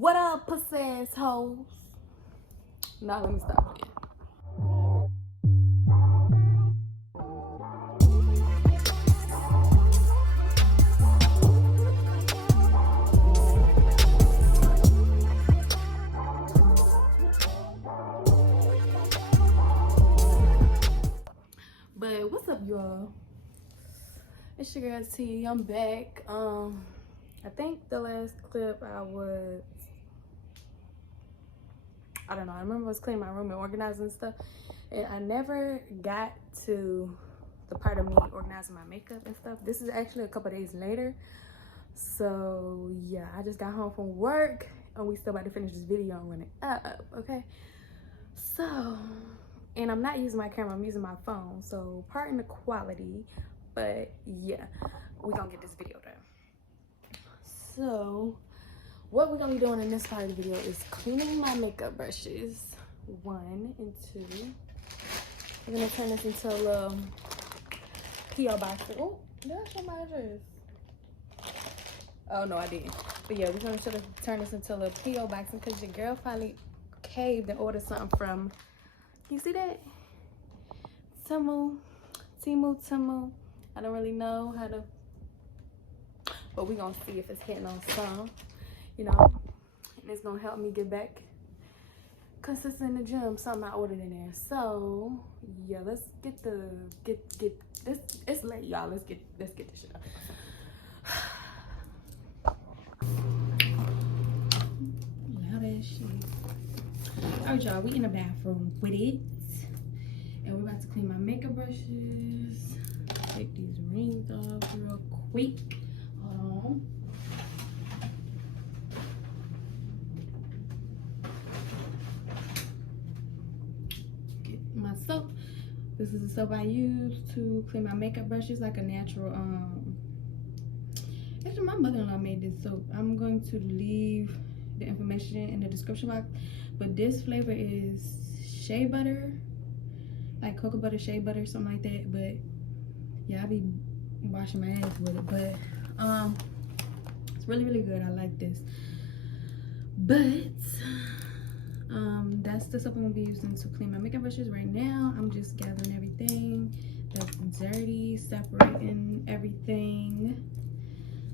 What up, pussy ass hoes? Nah, let me stop it. But what's up, y'all? It's your girl T. I'm back. I think the last clip I don't know, I remember I was cleaning my room and organizing stuff, and I never got to the part of me organizing my makeup and stuff. This is actually a couple days later. So yeah, I just got home from work and we still about to finish this video and run it up, okay? So, and I'm not using my camera, I'm using my phone, so pardon the quality, but yeah, we're gonna get this video done. So what we're gonna be doing in this part of the video is cleaning my makeup brushes, 1 and 2. We're gonna turn this into a little P.O. box. Oh, did I show my address? Oh no, I didn't. But yeah, we're gonna sort of turn this into a little P.O. box because your girl finally caved and ordered something from, you see that? TEMU. I don't really know how to, but we're gonna see if it's hitting on some, you know, and it's gonna help me get back consistent in the gym, something I ordered in there. So yeah, let's get this. It's late, y'all. Let's get this shit up. Loud as shit. All right, y'all, we in the bathroom with it, and we're about to clean my makeup brushes. Take these rings off real quick. Hold on. Get my soap. This is the soap I use to clean my makeup brushes, like a natural, actually my mother-in-law made this soap. I'm going to leave the information in the description box, but this flavor is shea butter, like cocoa butter, shea butter, something like that. But yeah, I be washing my ass with it, but it's really good. I like this. But that's the soap I'm gonna be using to clean my makeup brushes right now. I'm just gathering everything that's dirty, separating everything.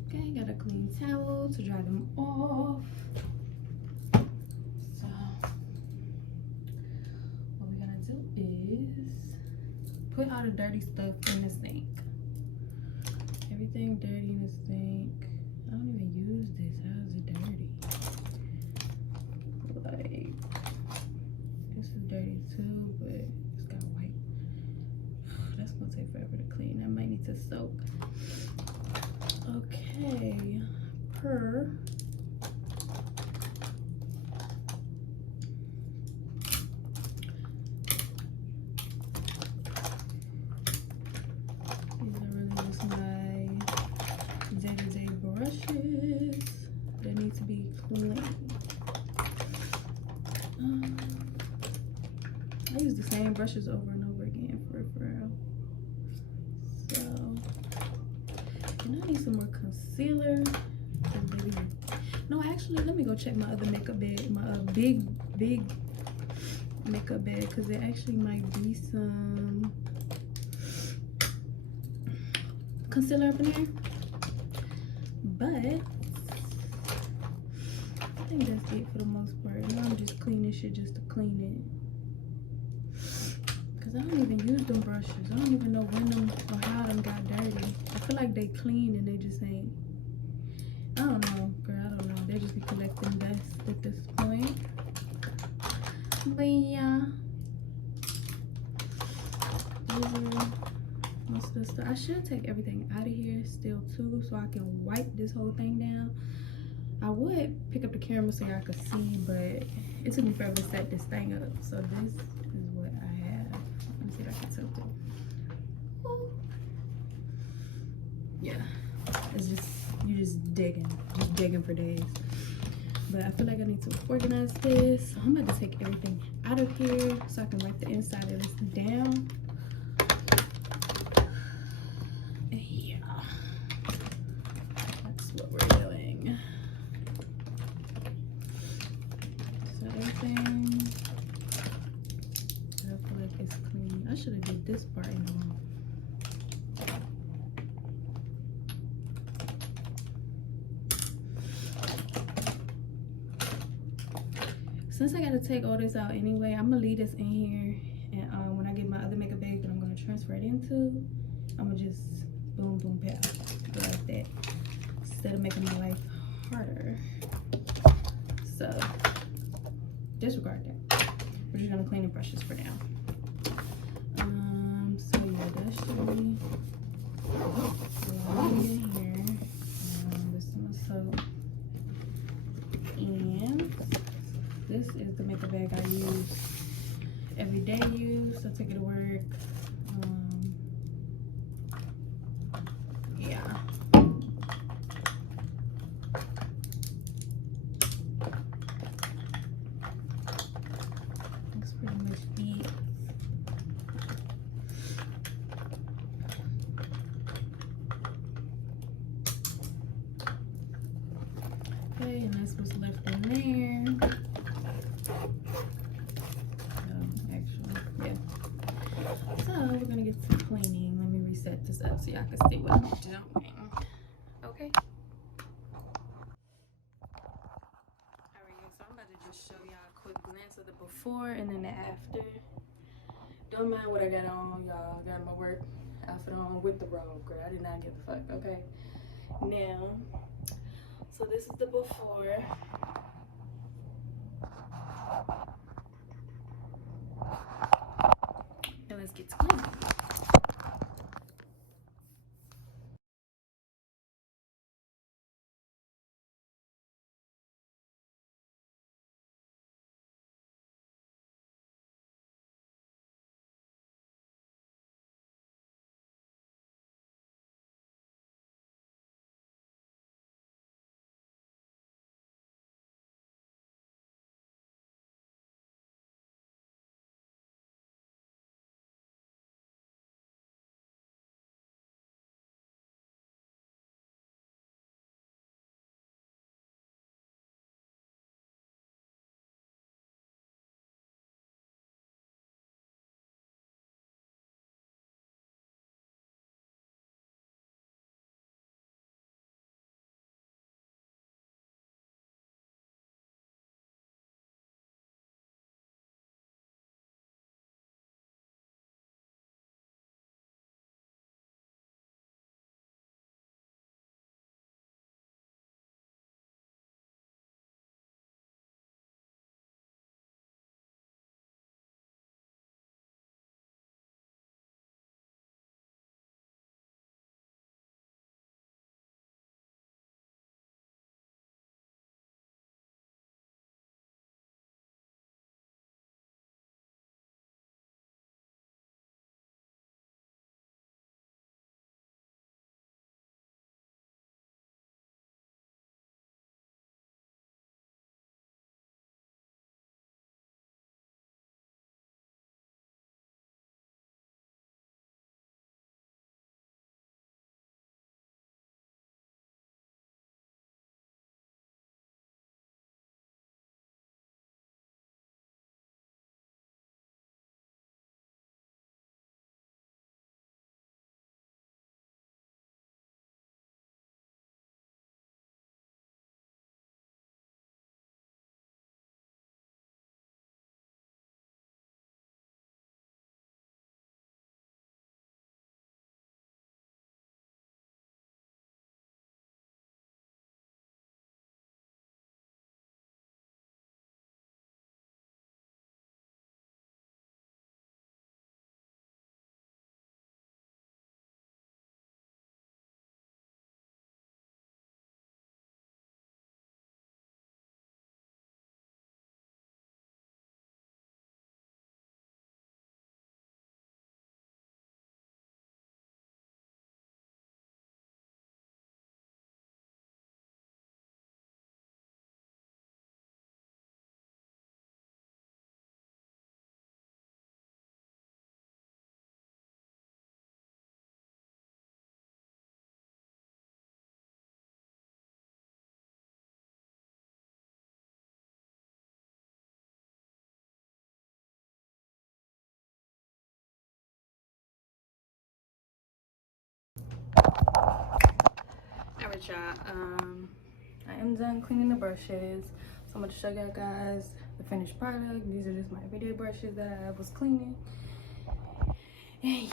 Okay, got a clean towel to dry them off. So what we're gonna do is put all the dirty stuff in the sink. Everything dirty in the sink. I don't even use this. How is it dirty? Like, this is dirty too, but it's got white. That's gonna take forever to clean. I might need to soak. Okay, these are really just my day-to-day brushes that need to be cleaned. I use the same brushes over and over again for real. So, and I need some more concealer. No, actually, let me go check my other makeup bag, my big makeup bag, because there actually might be some concealer up in there. But I think that's it for the most part. Now I'm just cleaning shit just to clean it, because I don't even use them brushes. I don't even know when them or how them got dirty. I feel like they clean and they just ain't. I don't know, girl. I don't know. They just be collecting dust at this point. But yeah, most of the stuff. I should take everything out of here still too, so I can wipe this whole thing down. I would pick up the camera so y'all could see, but it took me forever to set this thing up. So this is what I have. Let me see if I can tilt it. Ooh. Yeah, it's just, you just digging for days. But I feel like I need to organize this. So I'm about to take everything out of here so I can wipe the inside of this down. Yeah, that's what we're doing. everything that I feel like is clean. I should have did this part in the room. Since I gotta take all this out anyway, I'm gonna leave this in here, and when I get my other makeup bag that I'm gonna transfer it into, I'm gonna just boom, boom, pow, go like that, instead of making my life harder. So disregard that. We're just gonna clean the brushes for now. So yeah, that should be in here. This one soap, and this is the makeup bag I use everyday use. I take it to work. Yeah. That's pretty much it. Okay, and that's what's left in there. So we're gonna get to cleaning. Let me reset this up so y'all can see what I'm doing. Okay. Alright, so I'm about to just show y'all a quick glance of the before and then the after. Don't mind what I got on, y'all. I got my work outfit on with the robe, girl. I did not give a fuck, okay? Now, so this is the before. And let's get to cleaning. Alright, y'all, I am done cleaning the brushes, so I'm going to show y'all guys the finished product. These are just my everyday brushes that I was cleaning. And yeah,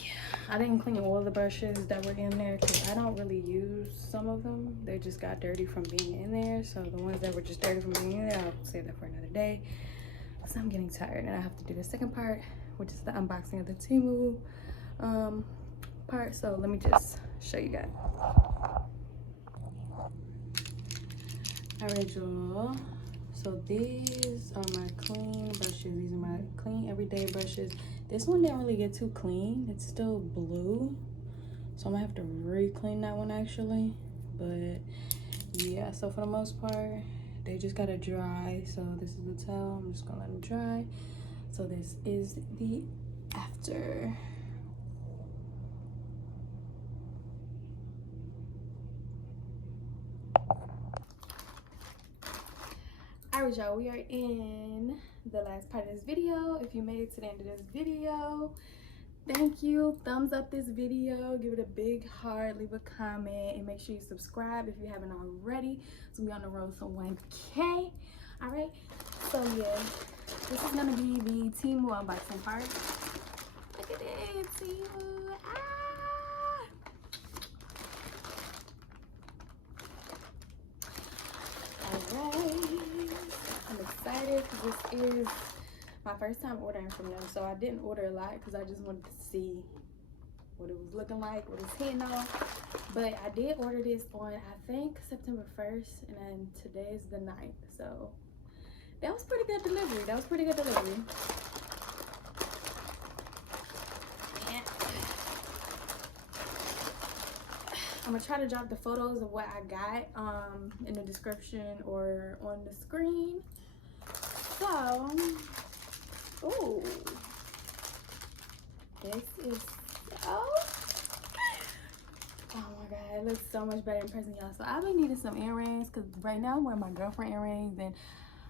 I didn't clean all the brushes that were in there because I don't really use some of them. They just got dirty from being in there. So the ones that were just dirty from being in there, I'll save that for another day. So I'm getting tired and I have to do the second part, which is the unboxing of the TEMU part. So let me just show you guys. Alright, y'all. So these are my clean brushes. These are my clean everyday brushes. This one didn't really get too clean. It's still blue. So I'm gonna have to re-clean that one actually. But yeah, so for the most part, they just gotta dry. So this is the towel. I'm just gonna let them dry. So this is the after. Alright, y'all, we are in the last part of this video. If you made it to the end of this video, thank you. Thumbs up this video, give it a big heart, leave a comment, and make sure you subscribe if you haven't already, so we're on the road to 1K. All right, so yeah, this is gonna be the TEMU unboxing part. Look at it, TEMU. All right, I'm excited because this is my first time ordering from them, so I didn't order a lot because I just wanted to see what it was looking like, what it's hitting on. But I did order this on, I think, September 1st, and then today's the 9th, so that was pretty good delivery. That was pretty good delivery. And I'm gonna try to drop the photos of what I got in the description or on the screen. So, oh, this is oh my god, it looks so much better in person, y'all. So I've been needing some earrings because right now I'm wearing my girlfriend earrings, and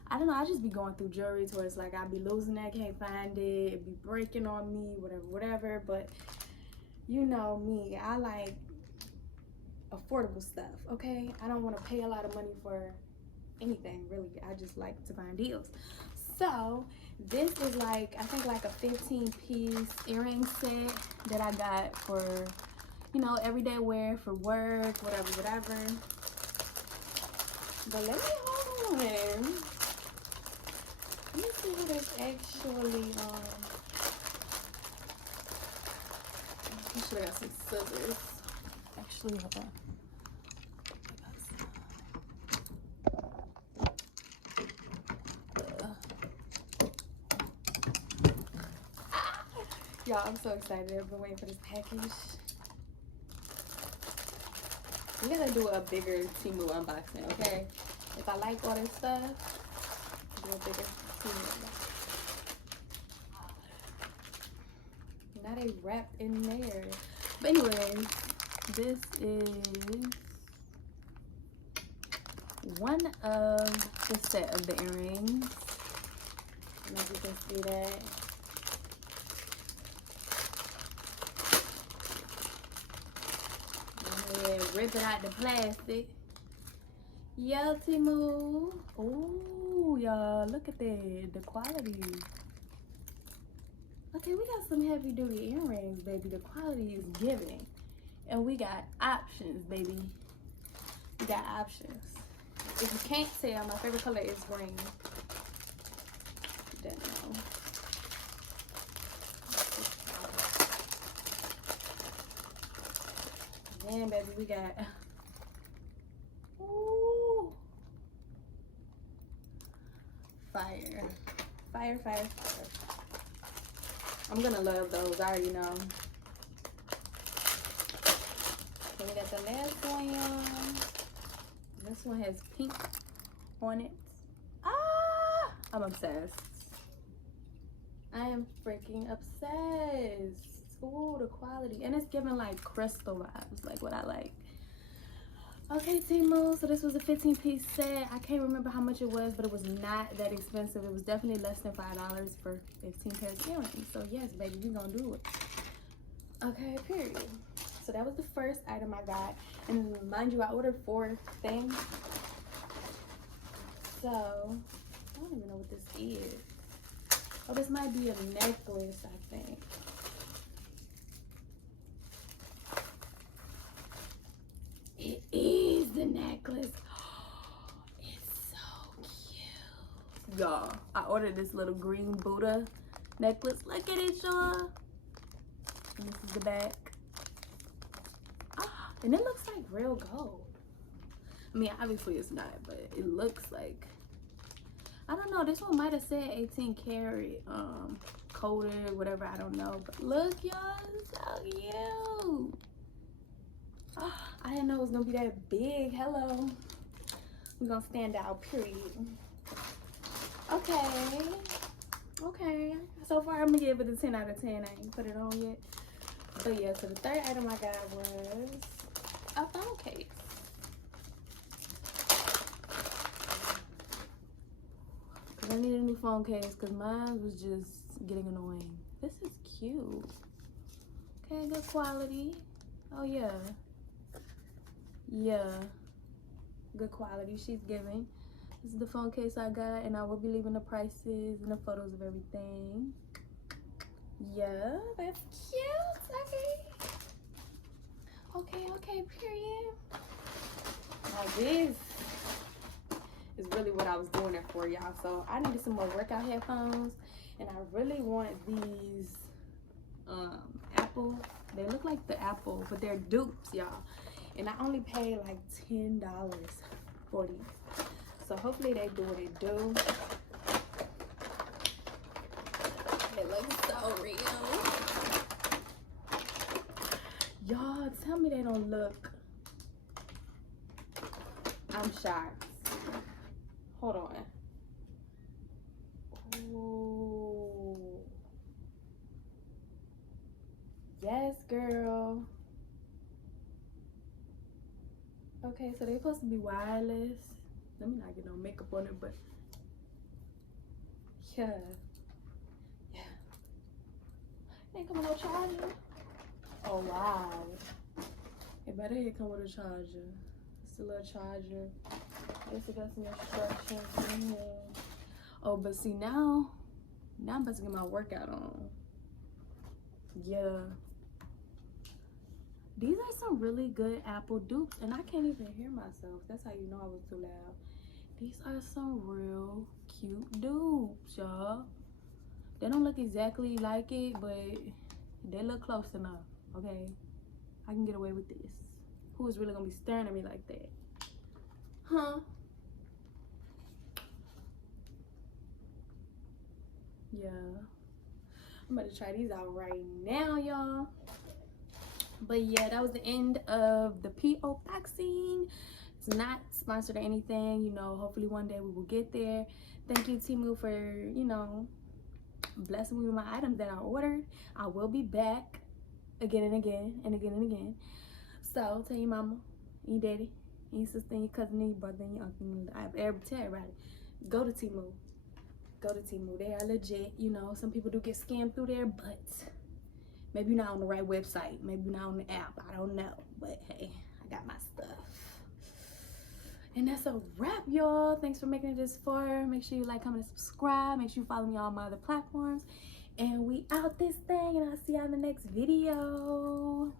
I don't know, I just be going through jewelry to where it's like I be losing that, can't find it, it be breaking on me, whatever. But you know me, I like affordable stuff, okay? I don't want to pay a lot of money for anything really. I just like to find deals. So this is like, I think like a 15-piece earring set that I got for, you know, everyday wear, for work, whatever. But let me hold on. Let me see what it's actually I should have got some scissors. Actually, hold on. Y'all, I'm so excited. I've been waiting for this package. We gotta do a bigger TEMU unboxing, okay? If I like all this stuff, do a bigger TEMU unboxing. Now they wrapped in there. But anyways, this is one of the set of the earrings. And as you can see that. Rip it out the plastic. Yeah, TEMU. Oh, y'all, look at that. The quality. Okay, we got some heavy duty earrings, baby. The quality is giving. And we got options, baby. We got options. If you can't tell, my favorite color is green. Don't know. And baby, we got ooh, fire. I'm gonna love those, I already know. Okay, we got the last one. This one has pink on it. Ah, I'm obsessed. I am freaking obsessed. Ooh, the quality, and it's giving like crystal vibes, like what I like. Okay, TEMU, so this was a 15-piece set. I can't remember how much it was, but it was not that expensive. It was definitely less than $5 for 15 pairs of earrings. So yes, baby, we gonna do it. Okay, period. So that was the first item I got. And mind you, I ordered 4 things. So, I don't even know what this is. Oh, this might be a necklace, I think. It is the necklace. It's so cute. Y'all, I ordered this little green Buddha necklace. Look at it, y'all. And this is the back. Ah, and it looks like real gold. I mean, obviously it's not, but it looks like, I don't know, this one might have said 18 karat coated, whatever, I don't know. But look, y'all, it's so cute. Oh, I didn't know it was gonna be that big. Hello. We're gonna stand out, period. Okay. So far, I'm gonna give it a 10 out of 10. I ain't put it on yet. But yeah, so the third item I got was a phone case. I need a new phone case because mine was just getting annoying. This is cute. Okay, good quality. Oh yeah. Yeah. Good quality she's giving. This is the phone case I got, and I will be leaving the prices and the photos of everything. Yeah, that's cute. Okay, period. Now this is really what I was doing it for, y'all. So I needed some more workout headphones, and I really want these Apple. They look like the Apple, but they're dupes, y'all. And I only paid like $10 for these. So hopefully they do what they do. It looks so real. Y'all, tell me they don't look. I'm shocked. Hold on. Ooh. Yes, girl. Okay, so they're supposed to be wireless. Let me not get no makeup on it, but yeah. They come with no charger. Oh wow. It better come with a charger. It's a little charger. Guess it got some instructions in here. Oh, but see now I'm about to get my workout on. Yeah. These are some really good Apple dupes, and I can't even hear myself. That's how you know I was too loud. These are some real cute dupes, y'all. They don't look exactly like it, but they look close enough, okay? I can get away with this. Who is really gonna be staring at me like that? Huh? Yeah. I'm about to try these out right now, y'all. But yeah, that was the end of the PO boxing. It's not sponsored or anything, you know. Hopefully one day we will get there. Thank you, TEMU, for, you know, blessing me with my items that I ordered. I will be back again and again and again and again. So tell your mama, your daddy, your sister, your cousin, your brother, your uncle. Tell everybody, go to TEMU. Go to TEMU. They are legit. You know, some people do get scammed through there, but maybe you're not on the right website. Maybe you're not on the app. I don't know. But hey, I got my stuff. And that's a wrap, y'all. Thanks for making it this far. Make sure you like, comment, and subscribe. Make sure you follow me on all my other platforms. And we out this thing, and I'll see y'all in the next video.